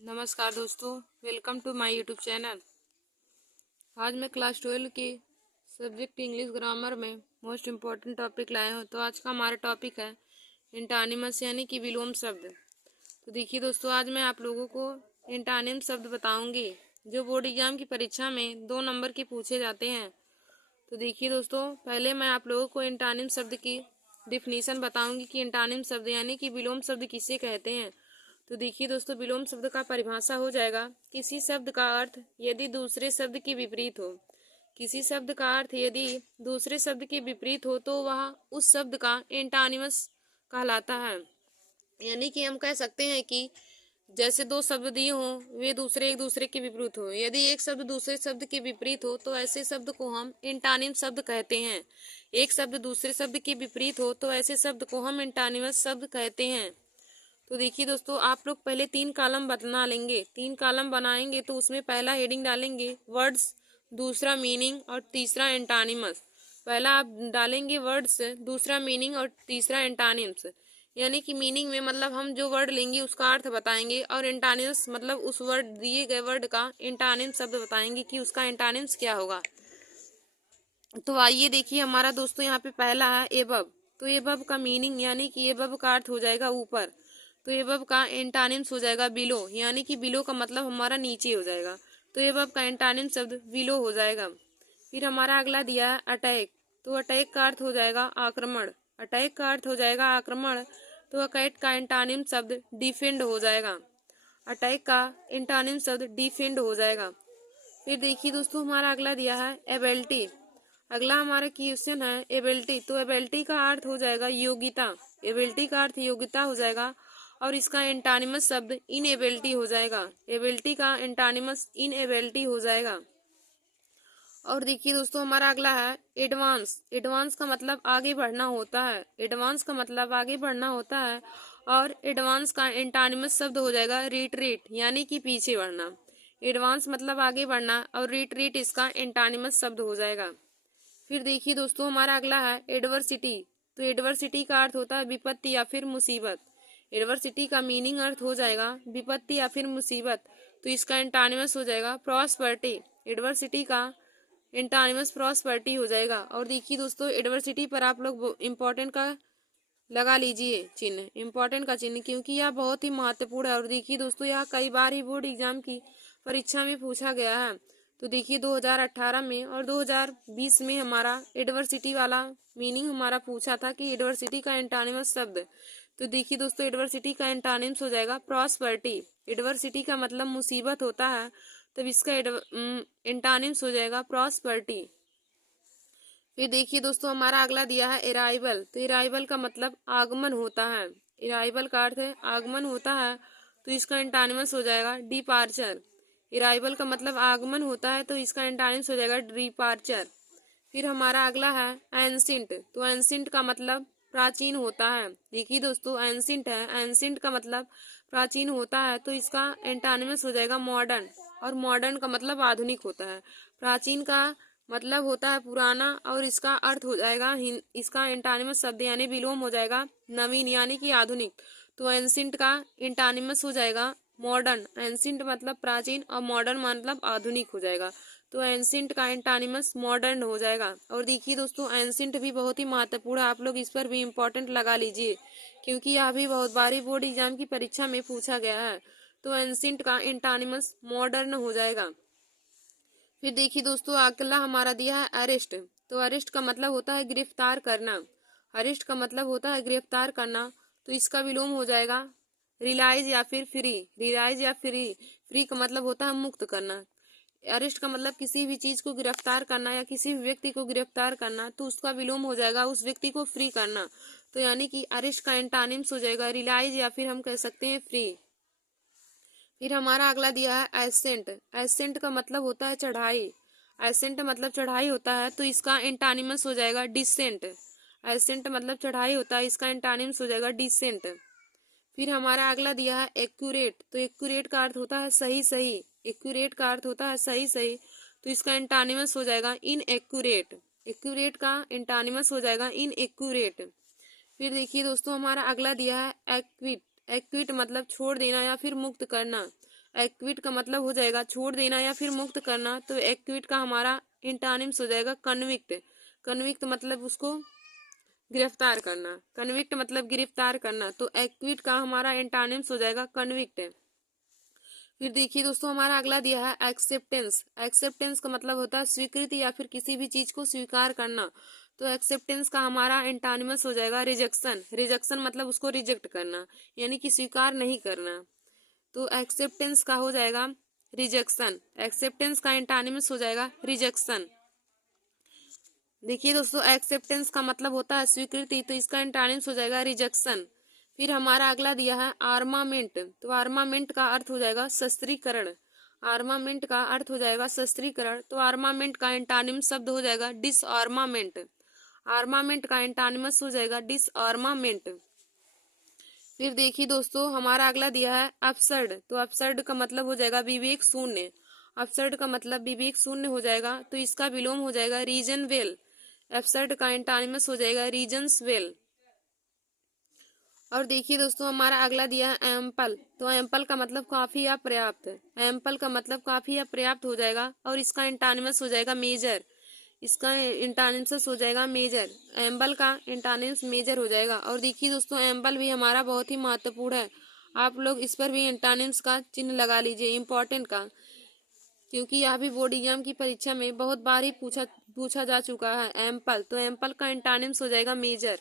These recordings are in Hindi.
नमस्कार दोस्तों, welcome to my YouTube channel. आज मैं क्लास 12 के सब्जेक्ट इंग्लिश ग्रामर में मोस्ट इम्पॉर्टेंट टॉपिक लाया हूँ। तो आज का हमारा टॉपिक है एंटानिमस यानी कि विलोम शब्द। तो देखिए दोस्तों, आज मैं आप लोगों को एंटानिम शब्द बताऊंगी जो बोर्ड एग्जाम की परीक्षा में 2 नंबर के पूछे जाते हैं। तो देखिए दोस्तों, पहले मैं आप लोगों को एंटानिम शब्द की डिफिनीशन बताऊंगी कि एंटानिम शब्द यानी कि विलोम शब्द किसे कहते हैं। तो देखिए दोस्तों, विलोम शब्द का परिभाषा हो जाएगा किसी शब्द का अर्थ यदि दूसरे शब्द के विपरीत हो। किसी शब्द का अर्थ यदि दूसरे शब्द के विपरीत हो तो वह उस शब्द का एंटानिमस कहलाता है। यानी कि हम कह सकते हैं कि जैसे 2 शब्द दिए हों, वे एक दूसरे के विपरीत हो। यदि एक शब्द दूसरे शब्द के विपरीत हो तो ऐसे शब्द को हम एंटानिम शब्द कहते हैं। एक शब्द दूसरे शब्द के विपरीत हो तो ऐसे शब्द को हम एंटानिमस शब्द कहते हैं। तो देखिए दोस्तों, आप लोग पहले 3 कॉलम बना लेंगे। 3 कॉलम बनाएंगे तो उसमें पहला हेडिंग डालेंगे वर्ड्स, दूसरा मीनिंग और तीसरा एंटानिमस। पहला आप डालेंगे वर्ड्स, दूसरा मीनिंग और तीसरा एंटानिम्स। यानी कि मीनिंग में मतलब हम जो वर्ड लेंगे उसका अर्थ बताएंगे, और एंटानिम्स मतलब उस वर्ड दिए गए वर्ड का एंटानिम शब्द बताएंगे कि उसका एंटानिम्स क्या होगा। तो आइए देखिए हमारा दोस्तों, यहाँ पे पहला है एबव। तो एबव का मीनिंग यानी कि एबव का अर्थ हो जाएगा ऊपर। तो एबव का एंटानिम्स हो जाएगा बिलो, यानी कि बिलो का मतलब हमारा नीचे हो जाएगा। तो एबव का एंटानिम शब्द बिलो हो जाएगा। फिर हमारा अगला दिया है अटैक। तो अटैक का अर्थ हो जाएगा आक्रमण। अटैक का अर्थ हो जाएगा आक्रमण। तो अटैक का एंटानिम शब्द डिफेंड हो जाएगा। अटैक का एंटानिम शब्द डिफेंड हो जाएगा। फिर देखिए दोस्तों, हमारा अगला दिया है एबिलिटी। अगला हमारा क्वेश्चन है एबिलिटी। तो एबिलिटी का अर्थ हो जाएगा योग्यता। एबिलिटी का अर्थ योग्यता हो जाएगा, और इसका एंटानिमस शब्द इनएबिलिटी हो जाएगा। एबिलिटी का एंटानिमस इनएबिलिटी हो जाएगा। और देखिए दोस्तों, हमारा अगला है एडवांस। एडवांस का मतलब आगे बढ़ना होता है। एडवांस का मतलब आगे बढ़ना होता है, और एडवांस का एंटानिमस शब्द हो जाएगा रिट्रीट, यानी कि पीछे बढ़ना। एडवांस मतलब आगे बढ़ना, और रिट्रीट इसका एंटानिमस शब्द हो जाएगा। फिर देखिए दोस्तों, हमारा अगला है एडवर्सिटी। तो एडवर्सिटी का अर्थ होता है विपत्ति या फिर मुसीबत। एडवर्सिटी का मीनिंग अर्थ हो जाएगा विपत्ति या फिर मुसीबत। तो इसका एंटानिमस हो जाएगा प्रॉस्पर्टी। एडवर्सिटी का एंटानिमस प्रॉस्पर्टी हो जाएगा। और देखिए दोस्तों, एडवर्सिटी पर आप लोग इम्पोर्टेंट का लगा लीजिए चिन्ह, इम्पोर्टेंट का चिन्ह, क्योंकि यह बहुत ही महत्वपूर्ण है। और देखिए दोस्तों, यह कई बार ही बोर्ड एग्जाम की परीक्षा में पूछा गया है। तो देखिए 2018 में और 2020 में हमारा एडवर्सिटी वाला मीनिंग हमारा पूछा था कि एडवर्सिटी का एंटानिमस शब्द। तो देखिए दोस्तों, एडवर्सिटी का एंटानिम्स हो जाएगा प्रॉस्पर्टी। एडवर्सिटी का मतलब मुसीबत होता है, तब इसका एंटानिम्स हो जाएगा प्रॉस्पर्टी। फिर देखिए दोस्तों, हमारा अगला दिया है अराइवल। तो अराइवल का मतलब आगमन होता है। अराइवल का अर्थ है आगमन होता है, तो इसका एंटानिमस हो जाएगा डिपार्चर। अराइवल का मतलब आगमन होता है, तो इसका एंटानिमस हो जाएगा डिपार्चर। फिर हमारा अगला है एंशिएंट। तो एंशिएंट का मतलब प्राचीन होता है। देखिए दोस्तों, एंशिएंट है, एंशिएंट का मतलब प्राचीन होता है, तो इसका एंटानिमस हो जाएगा मॉडर्न। और मॉडर्न का मतलब आधुनिक होता है। प्राचीन का मतलब होता है पुराना, और इसका अर्थ हो जाएगा इसका एंटानिमस शब्द यानी विलोम हो जाएगा नवीन, यानी कि आधुनिक। तो एंशिएंट का एंटानिमस हो जाएगा मॉडर्न। एंशिएंट मतलब प्राचीन, और मॉडर्न मतलब आधुनिक हो जाएगा। तो एंशिएंट का एंटानिमस मॉडर्न हो जाएगा। और देखिए दोस्तों, एंशिएंट भी बहुत ही महत्वपूर्ण है, आप लोग इस पर भी इम्पोर्टेंट लगा लीजिए, क्योंकि यह भी बहुत बारी बोर्ड एग्जाम की परीक्षा में पूछा गया है। तो एंशिएंट का एंटानिमस मॉडर्न हो जाएगा। फिर देखिए दोस्तों, अगला हमारा दिया है अरेस्ट। तो अरेस्ट का मतलब होता है गिरफ्तार करना। अरेस्ट का मतलब होता है गिरफ्तार करना, तो इसका विलोम हो जाएगा रिलाइज या फिर फ्री। रिलाइज या फ्री। फ्री का मतलब होता है मुक्त करना। अरेस्ट का मतलब किसी भी चीज को गिरफ्तार करना या किसी भी व्यक्ति को गिरफ्तार करना, तो उसका विलोम हो जाएगा उस व्यक्ति को फ्री करना। तो यानी कि अरेस्ट का एंटानिम्स हो जाएगा रिलाइज, या फिर हम कह सकते हैं फ्री। फिर हमारा अगला दिया है एसेंट। एसेंट का मतलब होता है चढ़ाई। एसेंट मतलब चढ़ाई होता है, तो इसका एंटानिमस हो जाएगा डिसेंट। एसेंट मतलब चढ़ाई होता है, इसका एंटानिमस हो जाएगा डिसेंट। फिर हमारा अगला दिया है एक्यूरेट। तो एक्यूरेट का अर्थ होता है सही सही। एक्यूरेट का अर्थ होता है सही सही, तो इसका एंटानिमस हो जाएगा इन एक्यूरेट। एक्यूरेट का एंटानिमस हो जाएगा इन एक्यूरेट। फिर देखिए दोस्तों, हमारा अगला दिया है एक्विट। एक्विट मतलब छोड़ देना या फिर मुक्त करना। एक्विट का मतलब हो जाएगा छोड़ देना या फिर मुक्त करना, तो एक्विट का हमारा एंटोनिम्स हो जाएगा कन्विक्ट। कन्विक्ट मतलब उसको गिरफ्तार करना, कन्विक्ट मतलब गिरफ्तार करना, तो एक्विट का हमारा एंटोनिम्स हो जाएगा कन्विक्ट। फिर देखिए दोस्तों हमारा अगला दिया है एक्सेप्टेंस। एक्सेप्टेंस का मतलब होता है स्वीकृति या फिर किसी भी चीज को स्वीकार करना, तो एक्सेप्टेंस का हमारा एंटोनिमस हो जाएगा रिजेक्शन। रिजेक्शन मतलब उसको रिजेक्ट करना, यानी कि स्वीकार नहीं करना, तो एक्सेप्टेंस का हो जाएगा रिजेक्शन। एक्सेप्टेंस का एंटोनिमस हो जाएगा रिजेक्शन। देखिए दोस्तों एक्सेप्टेंस का मतलब होता है स्वीकृति, तो इसका एंटोनिमस हो जाएगा रिजेक्शन। फिर हमारा अगला दिया है आर्मामेंट। तो आर्मामेंट का अर्थ हो जाएगा शस्त्रीकरण। आर्मामेंट का अर्थ हो जाएगा शस्त्रीकरण, तो आर्मामेंट का एंटोनिमस शब्द हो जाएगा डिसआर्मामेंट। आर्मामेंट का एंटोनिमस हो जाएगा डिसआर्मामेंट। फिर देखिए दोस्तों हमारा अगला दिया है अपसर्ड। तो अपसर्ड का मतलब हो जाएगा विवेक शून्य। अपसर्ड का मतलब विवेक शून्य हो जाएगा, तो इसका विलोम हो जाएगा रीजन वेल। अपसर्ड का एंटोनिमस हो जाएगा रीजन्स वेल। और देखिए दोस्तों हमारा अगला दिया है एम्पल। तो एम्पल का मतलब काफी या पर्याप्त। एम्पल का मतलब काफी या पर्याप्त हो जाएगा, और इसका एंटोनिमस हो जाएगा मेजर। इसका एंटोनिमस हो जाएगा मेजर। एम्पल का एंटोनिमस मेजर हो जाएगा। और देखिए दोस्तों एम्पल भी हमारा बहुत ही महत्वपूर्ण है, आप लोग इस पर भी एंटोनिमस का चिन्ह लगा लीजिए इम्पोर्टेंट का, क्योंकि यह भी बोर्ड एग्जाम की परीक्षा में बहुत बार ही पूछा जा चुका है एम्पल। तो एम्पल का एंटोनिमस हो जाएगा मेजर।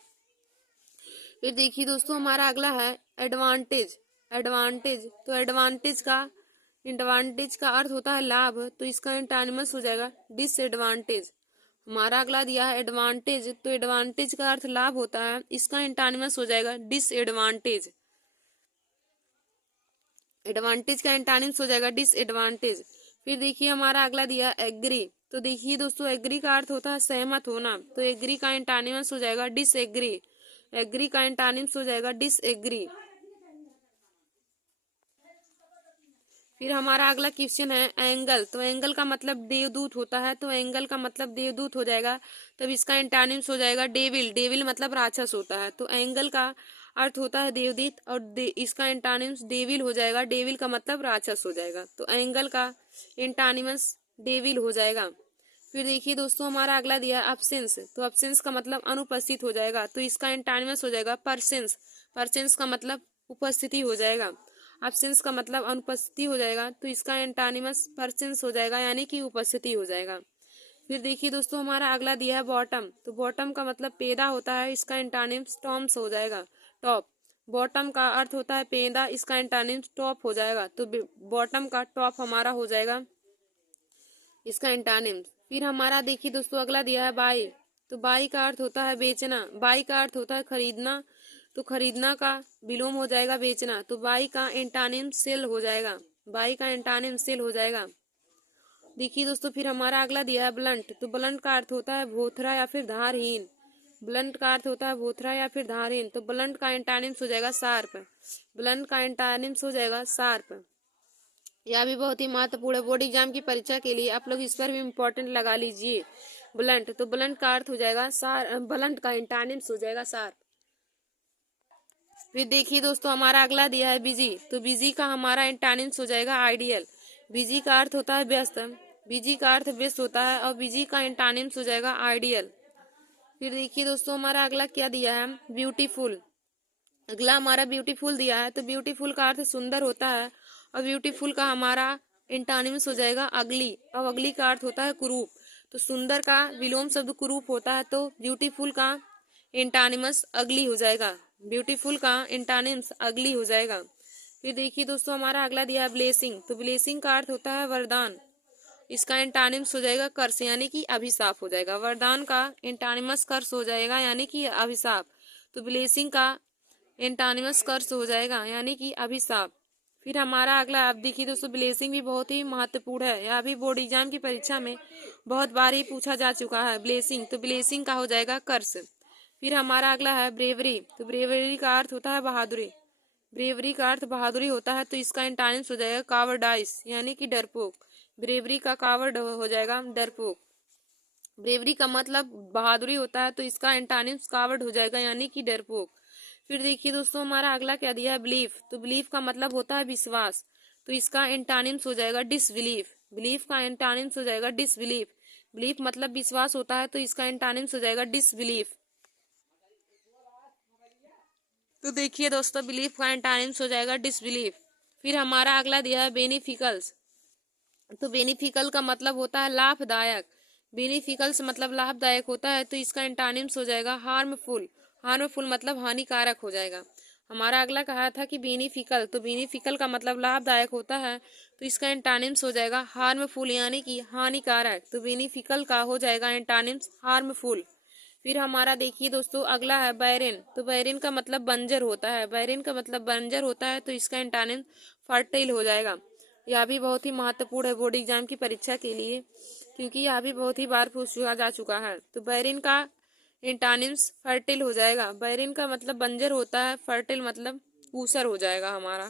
फिर देखिए दोस्तों हमारा अगला है एडवांटेज। एडवांटेज, तो एडवांटेज का अर्थ होता है लाभ, तो इसका एंटोनिमस हो जाएगा डिसएडवांटेज। हमारा अगला दिया है एडवांटेज। तो एडवांटेज का अर्थ लाभ होता है, इसका एंटोनिमस हो जाएगा डिसएडवांटेज। एडवांटेज का एंटोनिमस हो जाएगा डिसएडवांटेज। फिर देखिए हमारा अगला दिया एग्री। तो देखिए दोस्तों एग्री का अर्थ होता है सहमत होना, तो एग्री का एंटोनिमस हो जाएगा डिसएग्री। एग्री का एंटोनिमस हो जाएगा डिसएग्री। फिर हमारा अगला क्वेश्चन है एंगल। तो एंगल का मतलब देवदूत होता है, तो एंगल का मतलब देवदूत हो जाएगा, तब इसका एंटोनिमस हो जाएगा डेविल। डेविल मतलब राक्षस होता है, तो एंगल का अर्थ होता है देवदूत, और इसका एंटोनिमस डेविल हो जाएगा। डेविल का मतलब राक्षस हो जाएगा, तो एंगल का एंटोनिमस डेविल हो जाएगा। फिर देखिए दोस्तों हमारा अगला दिया है अब्सेंस। तो अब्सेंस का मतलब अनुपस्थित हो जाएगा, तो इसका एंटोनिमस हो जाएगा परसेंस। परसेंस का मतलब उपस्थिति हो जाएगा। अब्सेंस का मतलब अनुपस्थिति हो जाएगा, तो इसका एंटोनिमस परसेंस हो जाएगा, यानी कि उपस्थिति हो जाएगा। फिर देखिए दोस्तों हमारा अगला दिया है बॉटम। तो बॉटम का मतलब पेदा होता है, इसका एंटोनिमस टॉम्स हो जाएगा, टॉप। बॉटम का अर्थ होता है पेदा, इसका एंटोनिमस टॉप हो जाएगा, तो बॉटम का टॉप हमारा हो जाएगा इसका एंटोनिम्स। फिर हमारा देखिए दोस्तों अगला दिया है बाई। तो बाई का अर्थ होता है बेचना। बाई का अर्थ होता है खरीदना, तो खरीदना का विलोम हो जाएगा बेचना, तो बाई का एंटोनिम सेल हो जाएगा। बाई का एंटोनिम सेल हो जाएगा। देखिए दोस्तों फिर हमारा अगला दिया है ब्लंट। तो ब्लंट का अर्थ होता है भोथरा या फिर धारहीन। ब्लंट का अर्थ होता है भोथरा या फिर धारहीन, तो ब्लंट का एंटोनिम्स हो जाएगा शार्प। ब्लंट का एंटोनिम्स हो जाएगा शार्प। यह भी बहुत ही महत्वपूर्ण है बोर्ड एग्जाम की परीक्षा के लिए, आप लोग इस पर भी इम्पोर्टेंट लगा लीजिए। ब्लंट, तो ब्लंट का अर्थ हो जाएगा सार, ब्लंट का एंटोनिम्स हो जाएगा शार्प। फिर देखिए दोस्तों हमारा अगला दिया है बिजी। तो बिजी का हमारा एंटोनिम्स हो जाएगा आइडियल। बिजी का अर्थ होता है व्यस्त। बिजी का अर्थ व्यस्त होता है, और बिजी का एंटोनिम्स हो जाएगा आइडियल। फिर देखिए दोस्तों हमारा अगला क्या दिया है ब्यूटीफुल। अगला हमारा ब्यूटीफुल दिया है। तो ब्यूटीफुल का अर्थ सुंदर होता है, और ब्यूटीफुल का हमारा एंटोनिमस हो जाएगा अगली, और अगली का अर्थ होता है कुरूप। तो सुंदर का विलोम शब्द कुरूप होता है, तो ब्यूटीफुल का एंटोनिमस अगली हो जाएगा। ब्यूटीफुल का एंटोनिमस अगली हो जाएगा। फिर देखिए दोस्तों हमारा अगला दिया है ब्लेसिंग। तो ब्लेसिंग का अर्थ होता है वरदान, इसका एंटोनिमस हो जाएगा कर्स, यानी कि अभिशाप हो जाएगा। वरदान का एंटोनिमस कर्स हो जाएगा, यानी कि अभिशाप, तो ब्लेसिंग का एंटोनिमस कर्स हो जाएगा, यानी कि अभिशाप। फिर हमारा अगला आप देखिए दोस्तों ब्लेसिंग भी बहुत ही महत्वपूर्ण है, यह भी बोर्ड एग्जाम की परीक्षा में बहुत बार ही पूछा जा चुका है ब्लेसिंग, तो ब्लेसिंग का हो जाएगा कर्स। फिर हमारा अगला है ब्रेवरी। तो ब्रेवरी का अर्थ होता है बहादुरी। ब्रेवरी का अर्थ बहादुरी होता है, तो इसका एंटोनिमस हो जाएगा कावर्डाइस, यानी कि डरपोक। ब्रेवरी का कावर्ड हो जाएगा डरपोक। ब्रेवरी का मतलब बहादुरी होता है, तो इसका एंटोनिम्स कावर्ड हो जाएगा, यानी कि डरपोक। फिर देखिए दोस्तों हमारा अगला क्या दिया है बिलीफ। तो बिलीफ का मतलब होता है विश्वास। तो इसका एंटानिम्स हो जाएगा डिसबिलीफ। बिलीफ का एंटानिम्स हो जाएगा डिसबिलीफ। बिलीफ मतलब विश्वास होता है, तो इसका एंटानिम्स हो जाएगा डिसबिलीफ। तो देखिए दोस्तों, बिलीफ का एंटानिम्स हो जाएगा डिसबिलीफ। फिर हमारा अगला दिया है बेनिफिकल्स। तो बेनिफिकल का मतलब होता है लाभदायक। बेनिफिकल्स मतलब लाभदायक होता है, तो इसका एंटानिम्स हो जाएगा हार्मफुल। हार्मफुल मतलब हानिकारक हो जाएगा। हमारा अगला कहा था कि बेनिफिकल, तो बेनिफिकल का मतलब लाभदायक होता है, तो इसका एंटानिम्स हो जाएगा हार्मफुल यानी कि हानिकारक। तो बेनिफिकल का हो जाएगा एंटानिम्स हार्मफुल। फिर हमारा देखिए दोस्तों अगला है बैरिन। तो बैरिन का मतलब बंजर होता है। बैरिन का मतलब बंजर होता है, तो इसका एंटानिम फर्टाइल हो जाएगा। यह भी बहुत ही महत्वपूर्ण है बोर्ड एग्जाम की परीक्षा के लिए, क्योंकि यह भी बहुत ही बार पूछा जा चुका है। तो बैरिन का एंटानिम्स फर्टाइल हो जाएगा। बैरिन का मतलब बंजर होता है, फर्टाइल मतलब ऊसर हो जाएगा हमारा।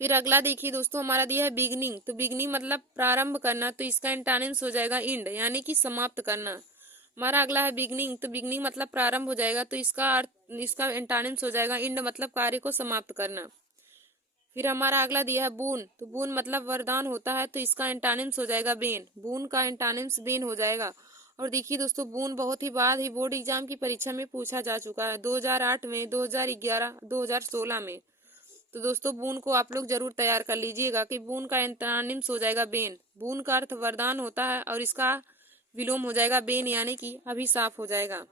फिर अगला देखिए दोस्तों हमारा दिया है बिगनिंग। तो बिगनिंग मतलब प्रारंभ करना, तो इसका एंटानिम्स हो जाएगा इंड यानी कि समाप्त करना। हमारा अगला है बिगनिंग। तो बिगनिंग मतलब प्रारंभ हो जाएगा, तो इसका एंटानिम्स हो जाएगा इंड मतलब कार्य को समाप्त करना। फिर हमारा अगला दिया है बून। तो बून मतलब वरदान होता है, तो इसका एंटानिम्स हो जाएगा बेन। बून का एंटानिम्स बेन हो जाएगा। और देखिए दोस्तों बून बहुत ही बार ही बोर्ड एग्जाम की परीक्षा में पूछा जा चुका है, 2008 में, 2011, 2016 में। तो दोस्तों बून को आप लोग जरूर तैयार कर लीजिएगा कि बून का एंटोनिम्स हो जाएगा बेन। बून का अर्थ वरदान होता है, और इसका विलोम हो जाएगा बेन यानी कि अभिशाप हो जाएगा।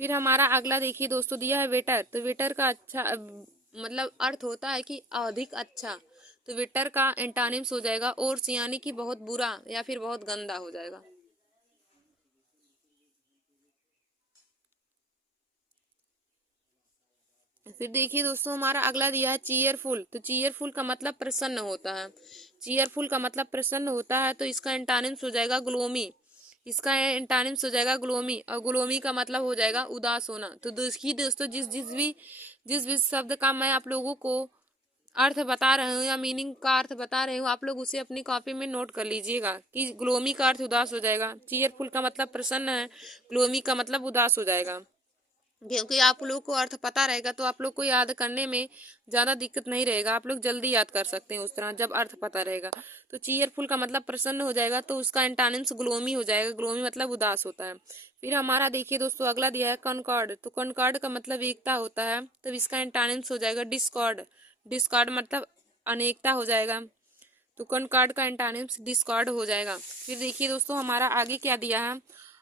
फिर हमारा अगला देखिए दोस्तों दिया है वेटर। तो वेटर का अच्छा मतलब अर्थ होता है कि अधिक अच्छा। तो वेटर का एंटोनिम्स हो जाएगा ओर्स यानी कि बहुत बुरा या फिर बहुत गंदा हो जाएगा। फिर देखिए दोस्तों हमारा अगला दिया है चीयरफुल। तो चीयरफुल का मतलब प्रसन्न होता है। चीयरफुल का मतलब प्रसन्न होता है, तो इसका एंटानिम्स हो जाएगा ग्लोमी। इसका एंटानिम्स हो जाएगा ग्लोमी, और ग्लोमी का मतलब हो जाएगा उदास होना। तो देखिए दोस्तों जिस भी शब्द का मैं आप लोगों को अर्थ बता रहे हूँ या मीनिंग का अर्थ बता रही हूँ, आप लोग उसे अपनी कॉपी में नोट कर लीजिएगा कि ग्लोमी का अर्थ उदास हो जाएगा, चीयरफुल का मतलब प्रसन्न है, ग्लोमी का मतलब उदास हो जाएगा। क्योंकि आप लोग को अर्थ पता रहेगा तो आप लोग को याद करने में ज़्यादा दिक्कत नहीं रहेगा, आप लोग जल्दी याद कर सकते हैं उस तरह जब अर्थ पता रहेगा। तो चीयरफुल का मतलब प्रसन्न हो जाएगा, तो उसका एंटानिम्स ग्लोमी हो जाएगा। ग्लोमी मतलब उदास होता है। फिर हमारा देखिए दोस्तों अगला दिया है कॉनकॉर्ड। तो कॉनकॉर्ड का मतलब एकता होता है, तब इसका एंटानिम्स हो जाएगा डिस्कॉर्ड। डिस्कॉर्ड मतलब अनेकता हो जाएगा, तो कॉनकॉर्ड का एंटानिम्स डिस्कॉर्ड हो जाएगा। फिर देखिए दोस्तों हमारा आगे क्या दिया है।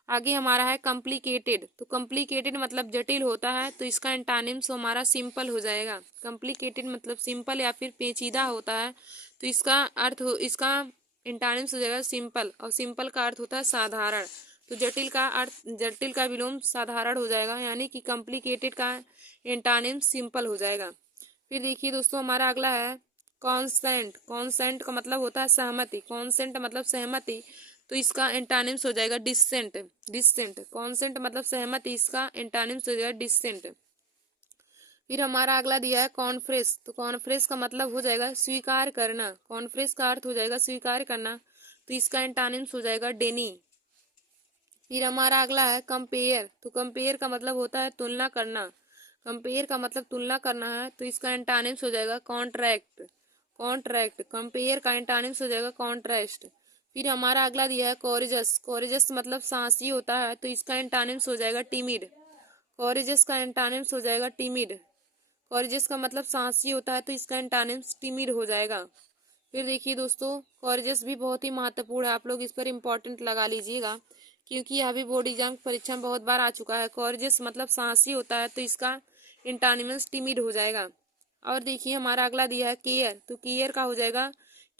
आगे हमारा है कॉम्प्लिकेटेड। तो कॉम्प्लिकेटेड मतलब जटिल होता है, तो इसका एंटानिम्स हमारा सिंपल हो जाएगा। कॉम्प्लिकेटेड मतलब सिंपल या फिर पेचीदा होता है, तो इसका एंटानिम्स हो जाएगा सिंपल, और सिंपल का अर्थ होता है साधारण। तो जटिल का विलोम साधारण हो जाएगा, यानी कि कॉम्प्लिकेटेड का एंटानिम्स सिंपल हो जाएगा। फिर देखिए दोस्तों हमारा अगला है कॉन्सेंट। कॉन्सेंट का मतलब होता है सहमति। कॉन्सेंट मतलब सहमति, तो इसका एंटानिम्स हो जाएगा डिसेंट। डिसेंट कॉन्सेंट मतलब सहमति, इसका एंटानिम्स हो जाएगा डिसेंट। फिर हमारा अगला दिया है कॉन्फ्रेंस। तो कॉन्फ्रेंस का मतलब हो जाएगा स्वीकार करना। कॉन्फ्रेंस का अर्थ हो जाएगा स्वीकार करना, तो इसका एंटानिम्स हो जाएगा डेनी। फिर हमारा अगला है कंपेयर। तो कंपेयर का मतलब होता है तुलना करना। कंपेयर का मतलब तुलना करना है, तो इसका एंटानिम्स हो जाएगा कॉन्ट्रैक्ट। कॉन्ट्रैक्ट कंपेयर का एंटानिम्स हो जाएगा कॉन्ट्रास्ट। फिर हमारा अगला दिया है कोरेजस। कोरेजस मतलब साहसी होता है, तो इसका एंटानिम्स हो जाएगा टिमिड। कोरेजस का एंटानिम्स हो जाएगा टिमिड। कोरेजस का मतलब साहसी होता है, तो इसका एंटानिम्स टिमिड हो जाएगा। फिर देखिए दोस्तों कॉरेजस भी बहुत ही महत्वपूर्ण है, आप लोग इस पर इम्पोर्टेंट लगा लीजिएगा, क्योंकि यह भी बोर्ड एग्जाम परीक्षा में बहुत बार आ चुका है। कॉरेजस मतलब साहसी होता है, तो इसका एंटानिमस टिमिड हो जाएगा। और देखिए हमारा अगला दिया है केयर। तो केयर का हो जाएगा,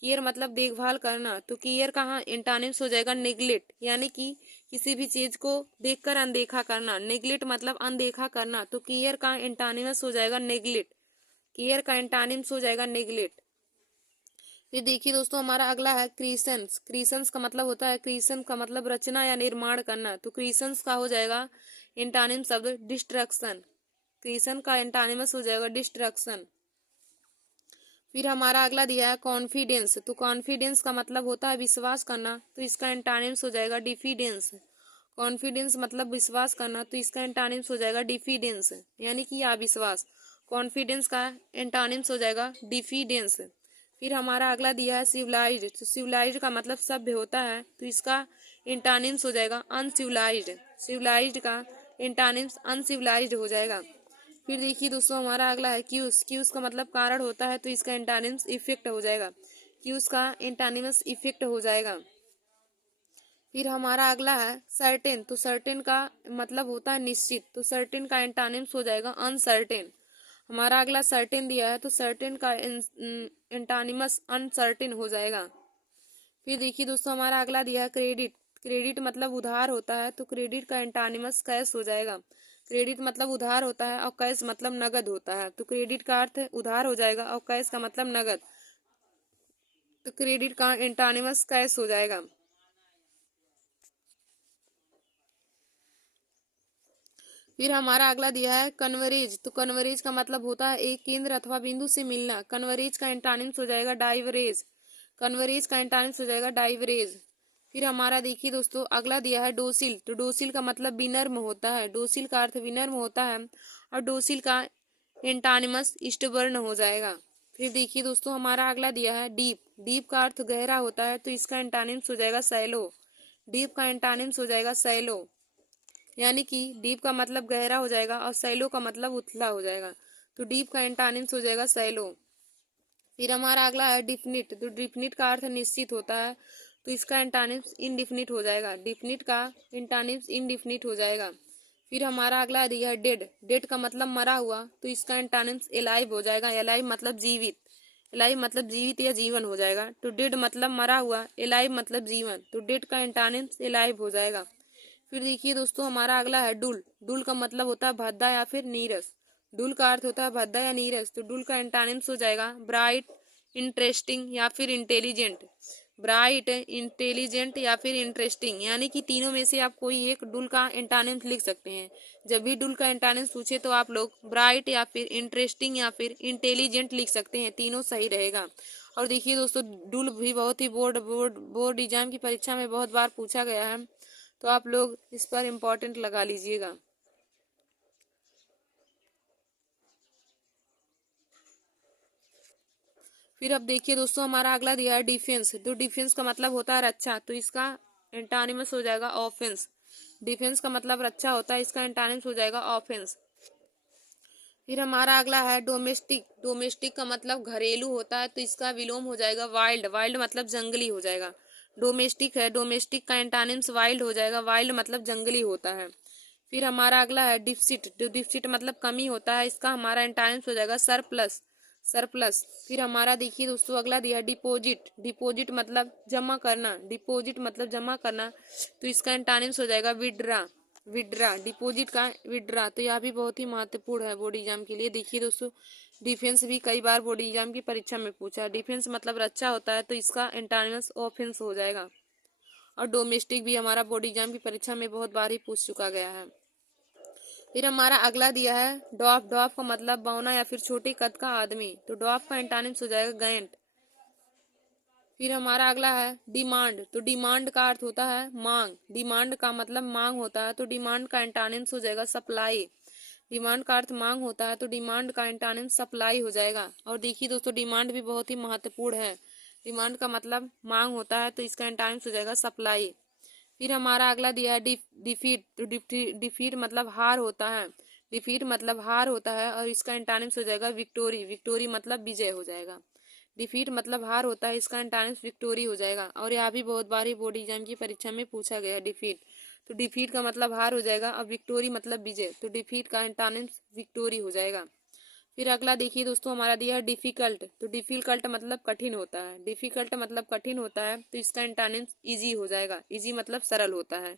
केयर मतलब देखभाल करना, तो केयर का एंटानिम्स हो जाएगा नेग्लेक्ट, यानी कि किसी भी चीज को देखकर अनदेखा करना। नेग्लेक्ट मतलब अनदेखा करना, तो केयर का एंटानिमस हो जाएगा नेग्लेक्ट। केयर का एंटानिम्स हो जाएगा नेग्लेक्ट। फिर देखिए दोस्तों हमारा अगला है क्रिएशंस। क्रिएशंस का मतलब होता है, क्रिएशन का मतलब रचना या निर्माण करना, तो क्रिएशंस का हो जाएगा एंटानिम शब्द डिस्ट्रक्शन। क्रिएशन का एंटानिमस हो जाएगा डिस्ट्रक्शन। फिर हमारा अगला दिया है कॉन्फिडेंस। तो कॉन्फिडेंस का मतलब होता है विश्वास करना, तो इसका एंटानिम्स हो जाएगा डिफिडेंस। कॉन्फिडेंस मतलब विश्वास करना, तो इसका एंटानिम्स हो जाएगा डिफिडेंस, यानी कि अविश्वास। कॉन्फिडेंस का एंटोनिम्स हो जाएगा डिफिडेंस। फिर हमारा अगला दिया है सिविलाइज्ड, तो सिविलाइज्ड का मतलब सभ्य होता है, तो इसका एंटोनिम्स हो जाएगा अनसिविलाइज्ड। सिविलाइज्ड का एंटोनिम्स अनसिविलाइज्ड हो जाएगा। फिर देखिए दोस्तों हमारा अगला है क्यूज, क्यूज का मतलब कारण होता है, तो इसका एंटोनिम्स इफेक्ट हो जाएगा, क्यूज का एंटोनिम्स इफेक्ट हो जाएगा। फिर हमारा अगला है सर्टेन, तो सर्टेन का मतलब होता है निश्चित, तो सर्टेन का एंटोनिम्स हो जाएगा अनसर्टेन। हमारा अगला सर्टेन दिया है, तो सर्टेन का एंटोनिमस अनसर्टेन हो जाएगा। फिर देखिए दोस्तों हमारा अगला दिया है क्रेडिट, क्रेडिट मतलब उधार होता है, तो क्रेडिट का एंटोनिमस कैश हो जाएगा। क्रेडिट मतलब उधार होता है और कैश मतलब नगद होता है, तो क्रेडिट का अर्थ उधार हो जाएगा और कैश का मतलब नगद, तो क्रेडिट का एंटोनिमस कैश हो जाएगा। फिर हमारा अगला दिया है कन्वरेज, तो कन्वरेज का मतलब होता है एक केंद्र अथवा बिंदु से मिलना, कन्वरेज का एंटोनिम्स हो जाएगा डाइवरेज। कन्वरेज का एंटोनिम्स हो जाएगा डाइवरेज। फिर हमारा देखिए दोस्तों अगला दिया है डोसिल, तो डोसिल का मतलब विनम्र होता है, डोसिल का अर्थ विनम्र होता है और डोसिल का एंटोनिमस इष्टवर्ण हो जाएगा। फिर देखिए दोस्तों हमारा अगला दिया है डीप, डीप का अर्थ गहरा होता है, तो इसका एंटोनिम्स हो जाएगा सैलो। डीप का एंटोनिम्स हो जाएगा सैलो, यानी कि डीप का मतलब गहरा हो जाएगा और सैलो का मतलब उथला हो जाएगा, तो डीप का एंटोनिम्स हो जाएगा सैलो। फिर हमारा अगला है डिफिनिट, तो डिफिनिट का अर्थ निश्चित होता है, तो इसका एंटोनिम्स इनडिफिनिट हो जाएगा, डिफिनिट का एंटोनिम्स इनडिफिनिट हो जाएगा। फिर हमारा अगला दिया है डेड, डेड का मतलब मरा हुआ, तो इसका एंटोनिम्स एलाइव हो जाएगा, एलाइव मतलब जीवित, एलाइव मतलब जीवित या जीवन हो जाएगा, तो डेड मतलब मरा हुआ, एलाइव मतलब जीवन, तो डेड का एंटोनिम्स एलाइव हो जाएगा। फिर देखिए दोस्तों हमारा अगला है डुल, डुल का मतलब होता है भद्दा या फिर नीरस, डुल का अर्थ होता है भद्दा या नीरस, तो डुल का एंटोनिम्स हो जाएगा ब्राइट, इंटरेस्टिंग या फिर इंटेलिजेंट। ब्राइट, इंटेलिजेंट या फिर इंटरेस्टिंग, यानी कि तीनों में से आप कोई एक डुल का एंटोनिम्स लिख सकते हैं। जब भी डुल का एंटोनिम्स पूछे तो आप लोग ब्राइट या फिर इंटरेस्टिंग या फिर इंटेलिजेंट लिख सकते हैं, तीनों सही रहेगा। और देखिए दोस्तों डुल भी बहुत ही बोर्ड एग्जाम की परीक्षा में बहुत बार पूछा गया है, तो आप लोग इस पर इम्पोर्टेंट लगा लीजिएगा। फिर अब देखिए दोस्तों हमारा अगला दिया है डिफेंस, तो डिफेंस का मतलब होता है रक्षा, तो इसका एंटोनिमस हो जाएगा ऑफेंस। डिफेंस का मतलब रक्षा होता है, इसका एंटोनिमस हो जाएगा ऑफेंस। फिर हमारा अगला है डोमेस्टिक, डोमेस्टिक का मतलब घरेलू होता है, तो इसका विलोम हो जाएगा वाइल्ड, वाइल्ड मतलब जंगली हो जाएगा। डोमेस्टिक है, डोमेस्टिक का एंटोनिम्स वाइल्ड हो जाएगा, वाइल्ड मतलब जंगली होता है। फिर हमारा अगला है डिफिसिट, तो डिफिसिट मतलब कमी होता है, इसका हमारा एंटोनिम्स हो जाएगा सरप्लस, सरप्लस। फिर हमारा देखिए दोस्तों अगला दिया डिपोजिट, डिपोजिट मतलब जमा करना, डिपोजिट मतलब जमा करना, तो इसका एंटोनिम्स हो जाएगा विड्रा, विड्रा, डिपॉजिट का विड्रा, तो यह भी बहुत ही महत्वपूर्ण है बोर्ड एग्जाम के लिए। देखिए दोस्तों डिफेंस भी कई बार बोर्ड एग्जाम की परीक्षा में पूछा है, डिफेंस मतलब रक्षा होता है, तो इसका एंटोनिमस ऑफेंस हो जाएगा। और डोमेस्टिक भी हमारा बोर्ड एग्जाम की परीक्षा में बहुत बार ही पूछ चुका गया है। फिर हमारा अगला दिया है डॉफ, डॉफ का मतलब बौना या फिर छोटे कद का आदमी, तो डॉफ का एंटोनिम्स हो जाएगा गैंट। फिर हमारा अगला है डिमांड, तो डिमांड का अर्थ होता है मांग, डिमांड का मतलब मांग होता है, तो डिमांड का एंटोनिम्स हो जाएगा सप्लाई। डिमांड का अर्थ मांग होता है, तो डिमांड का एंटोनिम्स सप्लाई हो जाएगा। और देखिए दोस्तों डिमांड भी बहुत ही महत्वपूर्ण है, डिमांड का मतलब मांग होता है, तो इसका एंटोनिम्स हो जाएगा सप्लाई। फिर हमारा अगला दिया है डिफीट, तो डिफीट मतलब हार होता है, डिफीट मतलब हार होता है, और इसका एंटोनिम्स हो जाएगा विक्टोरी, विक्टोरी मतलब विजय हो जाएगा। डिफीट मतलब हार होता है, इसका एंटोनिम्स विक्टोरी हो जाएगा। और यह भी बहुत बार ही बोर्ड एग्जाम की परीक्षा में पूछा गया डिफीट, तो डिफीट का मतलब हार हो जाएगा और विक्टोरी मतलब विजय, तो डिफीट का एंटोनिम्स विक्टोरी हो जाएगा। फिर अगला देखिए दोस्तों हमारा दिया है डिफिकल्ट, तो डिफिकल्ट मतलब कठिन होता है, डिफिकल्ट मतलब कठिन होता है, तो इसका एंटोनिम्स इजी हो जाएगा, इजी मतलब सरल होता है,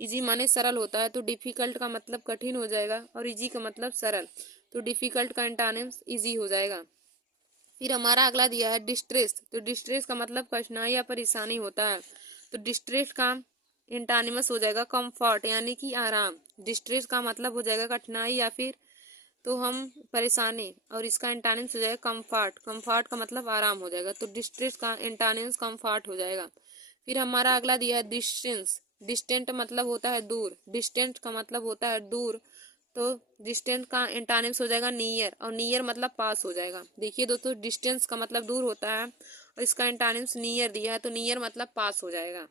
इजी माने सरल होता है, तो डिफिकल्ट का मतलब कठिन हो जाएगा और इजी का मतलब सरल, तो डिफिकल्ट का एंटोनिम्स इजी हो जाएगा। फिर हमारा अगला दिया है डिस्ट्रेस, तो डिस्ट्रेस का मतलब कठिनाई या परेशानी होता है, तो डिस्ट्रेस का एंटोनिमस हो जाएगा कंफर्ट यानी कि आराम। डिस्ट्रेस का मतलब हो जाएगा कठिनाई या फिर तो हम परेशानी, और इसका एंटोनिम्स हो जाएगा कंफर्ट, कंफर्ट का मतलब आराम हो जाएगा, तो डिस्ट्रेस का एंटोनिम्स कंफर्ट हो जाएगा। फिर हमारा अगला दिया है डिस्टेंस, डिस्टेंट मतलब होता है दूर, डिस्टेंट का मतलब होता है दूर, तो डिस्टेंस का एंटानिम्स हो जाएगा नियर, और नियर मतलब पास हो जाएगा। देखिए दोस्तों, डिस्टेंस का मतलब दूर होता है और इसका एंटानिम्स नियर दिया है, तो नियर मतलब पास हो जाएगा।